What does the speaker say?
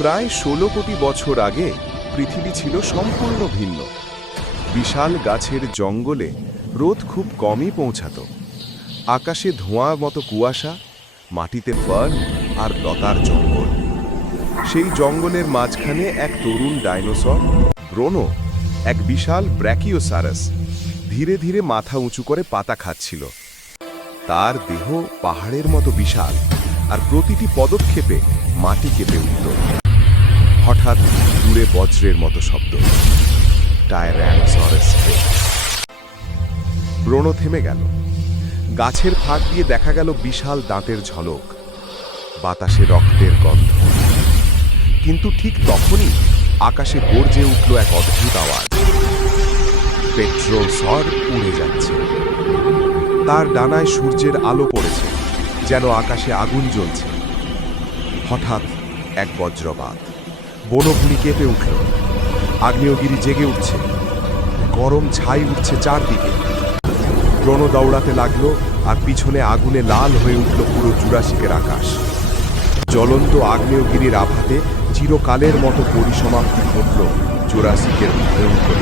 প্রায় ষোলো কোটি বছর আগে পৃথিবী ছিল সম্পূর্ণ ভিন্ন। বিশাল গাছের জঙ্গলে রোদ খুব কমই পৌঁছাতো। আকাশে ধোঁয়া মতো কুয়াশা, মাটিতে ফার আর লতার জঙ্গল। সেই জঙ্গলের মাঝখানে এক তরুণ ডাইনোসর, ব্রোনো, এক বিশাল ব্র্যাকিওসারাস, ধীরে ধীরে মাথা উঁচু করে পাতা খাচ্ছিল। তার দেহ পাহাড়ের মতো বিশাল আর প্রতিটি পদক্ষেপে মাটি কেঁপে উঠত দূরে বজ্রের মতো শব্দ। ব্রণ থেমে গেল। গাছের ফাঁক দিয়ে দেখা গেল বিশাল দাঁতের ঝলক। বাতাসে রক্তের গন্ধ। কিন্তু ঠিক তখনই আকাশে গর্জে উঠল এক অদ্ভুত আওয়াজ। পেট্রোসর উড়ে যাচ্ছে। তার ডানায় সূর্যের আলো পড়েছে, যেন আকাশে আগুন জ্বলছে। হঠাৎ এক বজ্রপাত। বনভূমি কেঁপে উঠল। আগ্নেয়গিরি জেগে উঠছে। গরম ছাই উঠছে চারদিকে। ব্রণ দৌড়াতে লাগল আর পিছনে আগুনে লাল হয়ে উঠল পুরো জুরাসিকের আকাশ। জ্বলন্ত আগ্নেয়গিরির আভাতে চিরকালের মতো পরিসমাপ্তি ঘটল জুরাসিকের ভয়ঙ্কর